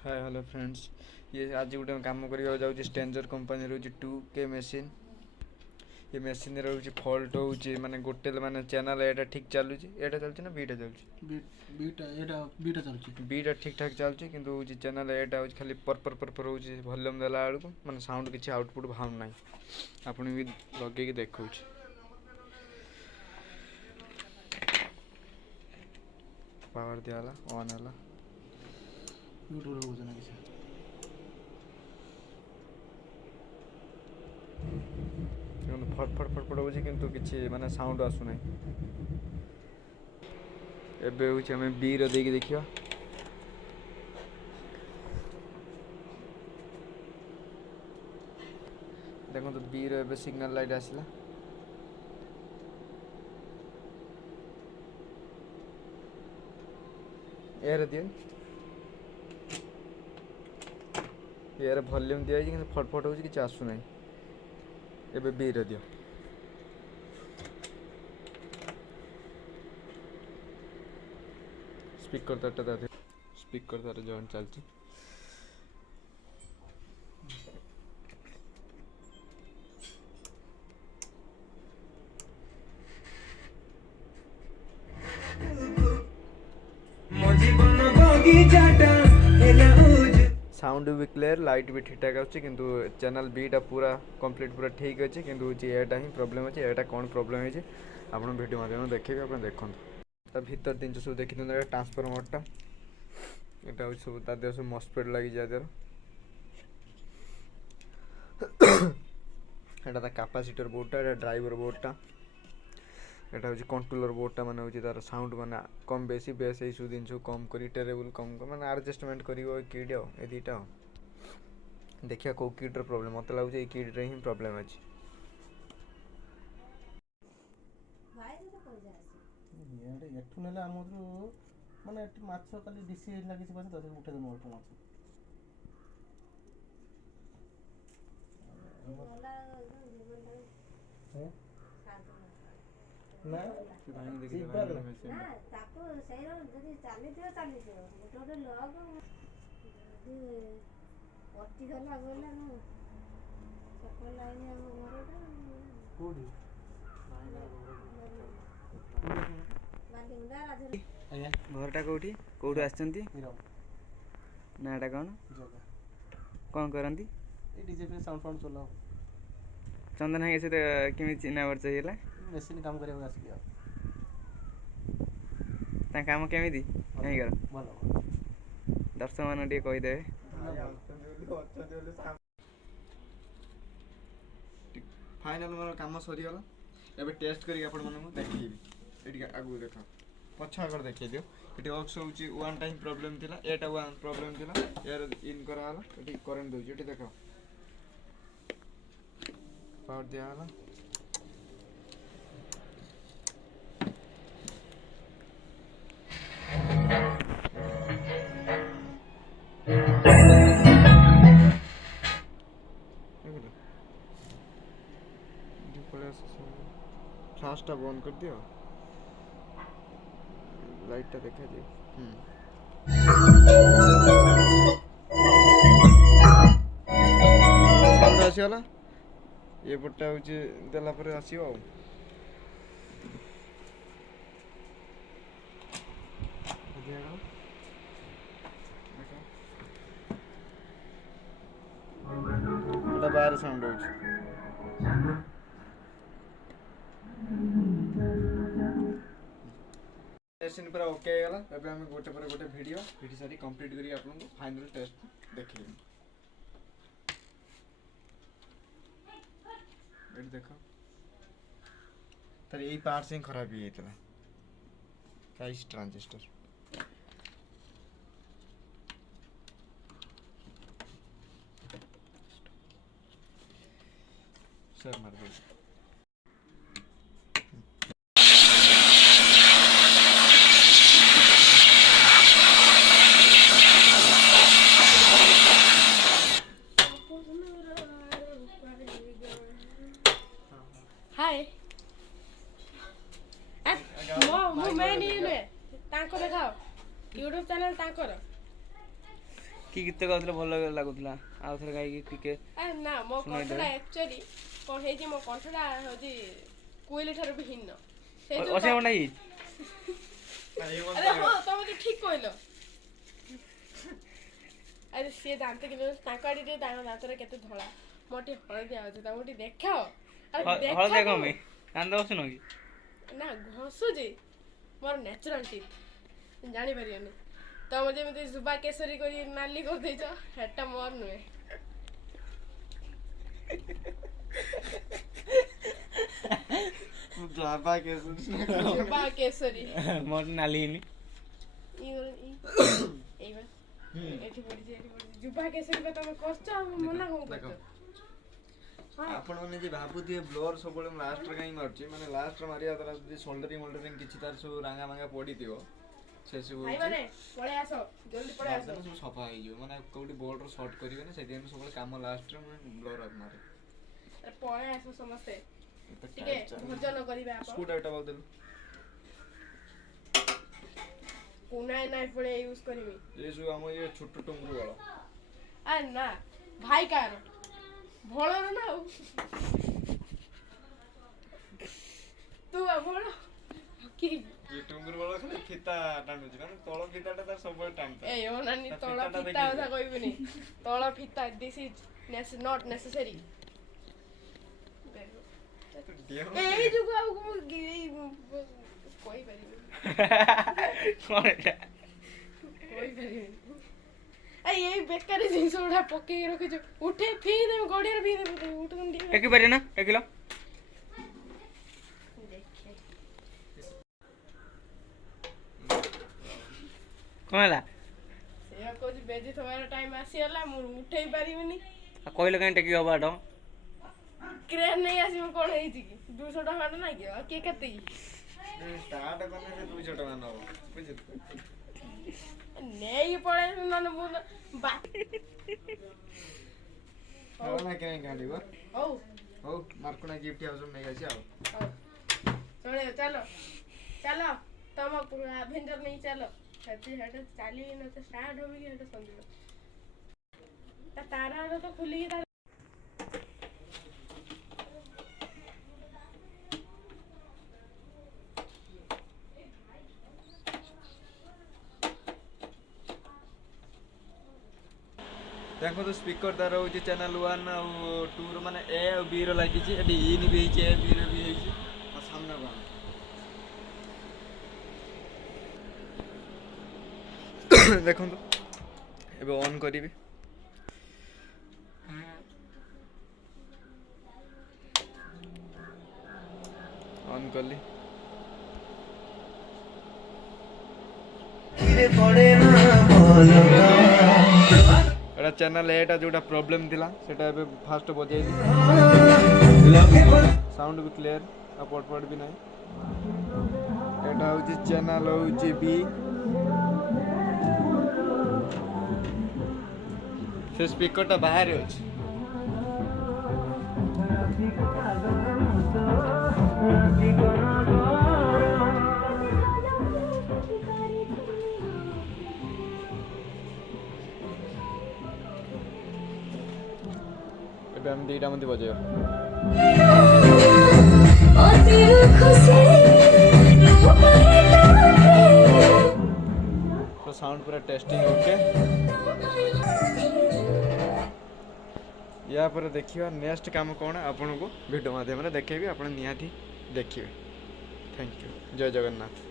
Hi hello friends. ये आज गोटे काम करवा जाऊँ स्टेंजर कंपनी रोचे 2K मशीन। ये मशीन रोचे फॉल्ट हो माने गोटे माने चैनल एटा ठीक चलुची एटा चलची ना बीटा चलची बीटा ठीक ठाक चलची किंतु होची चैनल एटा होची खाली पर होची वॉल्यूम देला बेलू माने साउंड किछि आउटपुट बाहर नाही। आपण भी लगे के देखौची पावर दियाला ऑन हला यूट्यूब हो जाना किसी फट फट फट फट होची किंतु किछि माने साउंड आसु नाही। एबे होची हमें बी रो देकी देखियो देखो तो बी रो एबे सिग्नल लाइट आसिला। एयर दियो यार वॉल्यूम दिया कि फटफट हो कि आसु ना। एबे बी रे दियो स्पीकर ताटा स्पीकर तार जॉइंट चलची। साउंड भी क्लियर लाइट भी ठीक ठाक आछे किंतु चैनल बीटा पूरा कंप्लीट पूरा ठीक अच्छे किंतु एटा ही प्रॉब्लम अच्छे। एटा कौन प्रॉब्लम है आपन वीडियो माध्यम देखिए आपन देखन ता भीतर दिन सब देखि ट्रांसफार्मर टा एटा हो सब ता दे सब मॉस्फेट लगी जा देर एटा ता कैपेसिटर बोर्ड टा ड्राइवर बोर्ड टा एटा होची कंट्रोलर बोर्ड टा माने होची तार साउंड माने कम बेसी बेस ए सब दिन सब कम करी टेरेबल कम माने एडजस्टमेंट करिवो किड ए दीटा देखिया को किड रो प्रॉब्लम मते लागु जे किड रे ही प्रॉब्लम अछि। यार एठु नेला हमरो माने माछ खाली डिसी लागि छै बस दस उठे दे मोर माछ है ना भाई देखि ना ताको सेरो जदी चाली दियो मोटो लॉग पट्टी गला गला न सफल लाइन हम घरटा कोडी बालिंदा राजन आया घरटा कोठी कोठु आछंती नाटा कोन जगह कोन करंती ए डीजे पे साउंड चलाओ चंदन है से किमि चिन्हा वर्ष हेला मशीन काम करे आसी ता काम केमिति नहीं कर भलो दर्शक मान टे कहि दे फाइनल मोर काम सरी गला एबे टेस्ट करी आपण मन देखिबी एटी आगु देखा पछा कर देखि दियो एटी ऑक्स होची वन टाइम प्रॉब्लम थिला एटा वन प्रॉब्लम थिला यार इन करा हला एटी करंट दोची एटी देखा पावर दिया हला फ्लैश टा बंद कर दियो लाइट टा देखा दियो साउंड आसी वाला ये पट्टा होची देला पर आसीओ एटा बाहर साउंड होची मशीन पूरा ओके गला एबे हम गोटे पर गोटे वीडियो सारी कंप्लीट करी आपन को फाइनल टेस्ट देखिए एट देखो तार यही पार्ट से खराब ही हेतला काइस ट्रांजिस्टर सर मार दे हाय मो मैं नहीं ने तांको देखाओ यूट्यूब चैनल तांकर କି ଗୀତ ଗାଉଥିଲେ ଭଲ ଲାଗୁଥିଲା ଆଉ ଥରେ ଗାଇକି ଟିକେ ନା ମୋ କଣ୍ଠଟା ଆକ୍ଚୁଆଲି କ'ଣ ହେଇଛି ମୋ କଣ୍ଠଟା ହେଉଛି କୋଇଲି ଠାରୁ ବି ହୀନ ଅସେ ମଣ୍ଡା ହେଇଛି। ଆରେ ହଁ ତମେ ତ ଠିକ କହିଲ। ଆରେ ସିଏ ଦାନ୍ତ କିନ୍ତୁ ତାଙ୍କ ଆଡେ ଟିକେ ତାଙ୍କ ଦାନ୍ତରେ କେତେ ଧଳା ମୋର ଟିକେ ହଳଦିଆ ଅଛି ତାଙ୍କୁ ଟିକେ ଦେଖାଅ। ହଳଦିଆ କଣ ପାଇଁ ଦାନ୍ତ ଘଷୁନ କି? ନା ଘଷୁଛି ମୋର ନ୍ୟାଚୁରାଲ ଟିଥ୍ ଜାଣିପାରିବନି। ତମେ ଯେମିତି ଜୁବା କେଶରୀ କରି ନାଲି କରିଦେଇଛ ହେଟା ମୋର ନୁହେଁ। ଜୁବା କେଶରୀ ମୋର ନାଲି ହେଇନି। ଏଠି ପଡିଛି ଜୁବା କେଶରୀ ତମେ କରୁଛ ମନା କଣ କରୁଛ? ଆପଣ ମାନେ ଯେ ଭାବୁଥିବେ ବ୍ଲର୍ ସବୁବେଳେ ଲାଷ୍ଟରେ କାହିଁ ମାରୁଛି ମାନେ ଲାଷ୍ଟରେ ମାରିବା ଦ୍ୱାରା ଯଦି ସୋଲ୍ଡରିଂ ମୋଲ୍ଡରିଂ କିଛି ତାର ସବୁ ରାଙ୍ଗା ମାଙ୍ଗା ପଡ଼ିଥିବ ସେ ସବୁ ପଳେଇ ଆସ ଜଲ୍ଦି ପଳେଇ ଆସ ସବୁ ସଫା ହେଇଯିବ ମାନେ କୋଉଠି ବୋର୍ଡର ସର୍ଟ କରିବେନି ସେଥିପାଇଁ ସବୁବେଳେ କାମ ଲାଷ୍ଟରେ ମାନେ ବ୍ଲର୍ ମାରେ। ପଳେଇ ଆସ ସମସ୍ତେ ଟିକେ ଭୋଜନ କରିବା ଆପଣ। ସ୍କୁଟା ଏଟା ବଦଲ କୁନାଏ ନାଇଫ୍ ଭଳିଆ ୟୁଜ୍ କରିବି। ଏ ସବୁ ଆମ ଇଏ ଛୋଟ ଟୁଙ୍ଗୁରୁ ବାଳ ଆରେ ନା ଭାଇ କାହାର ଭଳର ନା ଆଉ ତୁ ଭଳ କି ଟୁଙ୍ଗୁରୁ ବାଳ ଖାଲି ଫିତା ଟାଣୁଛି ମାନେ ତଳ ଫିତାଟା ତାର ସବୁବେଳେ ଟାଣୁଛି। ଏ ଅନାନି ତଳ ଫିତା କଥା କହିବିନି ତଳ ଫିତା ଦିସ୍ ଇଜ ନଟ୍ ନେସେସରି। ଏଇ ଯୋଗୁ ଆଉ ମୁଁ କହିପାରିବିନି ଏଇ ବେକାରୀ ଜିନିଷ ଗୁଡା ପକେଇକି ରଖିଛୁ ଉଠେଇ ଫିଙ୍ଗି ଦେବି ଗଡିଆରେ ଫିଙ୍ଗି ଦେବି ଉଠୁନି ଟେକି ପାରିବେ ନା ଟେକିଲ କଣ ହେଲା? ସେଇଆ କହୁଛି ବେଜି ଥବାର ଟାଇମ ଆସିଗଲା ମୁଁ ଉଠେଇ ପାରିବିନି। ଆଉ କହିଲେ କାହିଁ ଟେକି ହବ ଆଟ କ୍ରେନ୍ ନେଇ ଆସିବ କଣ ହେଇଛି କି 200 ଟଙ୍କା ନାଇଁ କି ଆଉ କିଏ କେତେ ଷ୍ଟାର୍ଟ କଲେ ସେ 200 ଟଙ୍କା ନବ ବୁଝିଲୁ ନେଇକି ପଳେଇ ନହେଲେ ମୁଁ ହଉ ନା କାହିଁ କାଢିବ ହଉ ହଉ ମାର୍କୁଣା ଗିଫ୍ଟ ହାଉସ ନେଇ ଆସି ଆଉ ଚଳିବ ଚାଲ ଚାଲ ତମ ଆଭେଞ୍ଜର ନେଇ ଚାଲ ସେଠି ସେଟା ଚାଲିବି ନା ତ ଷ୍ଟାର୍ଟ ହବ କି ସେଟା ସନ୍ଦେହ ତା ତାର ତ ଖୋଲିକି ତାର ଦେଖନ୍ତୁ ସ୍ପିକର ତାର ହେଉଛି ଚ୍ୟାନେଲ 1 ଆଉ 2 ର ମାନେ ଏ ଆଉ ବି ର ଲାଗିଛି ଏଠି ଇନ୍ ବି ହେଇଛି ଏ ବି ର ବି ହେଇଛି ଆଉ ସାମ୍ନା କଣ ଦେଖନ୍ତୁ ଏବେ ଅନ୍ କରିବି ଅନ୍ କଲି एटा चैनल एटा जोटा प्रॉब्लम थिला सेटा एबे फास्ट बजेइली साउंड भी क्लियर आ पट भी नहीं एटा होची चैनल होची बी से स्पीकर टा बाहर होची हम दीटा मत बजे तो साउंड पूरा टेस्टिंग ओके या पर देखिए नेक्स्ट काम कौन आपन को वीडियो माध्यम देखिए आप निहाती देखिए थैंक यू जय जगन्नाथ।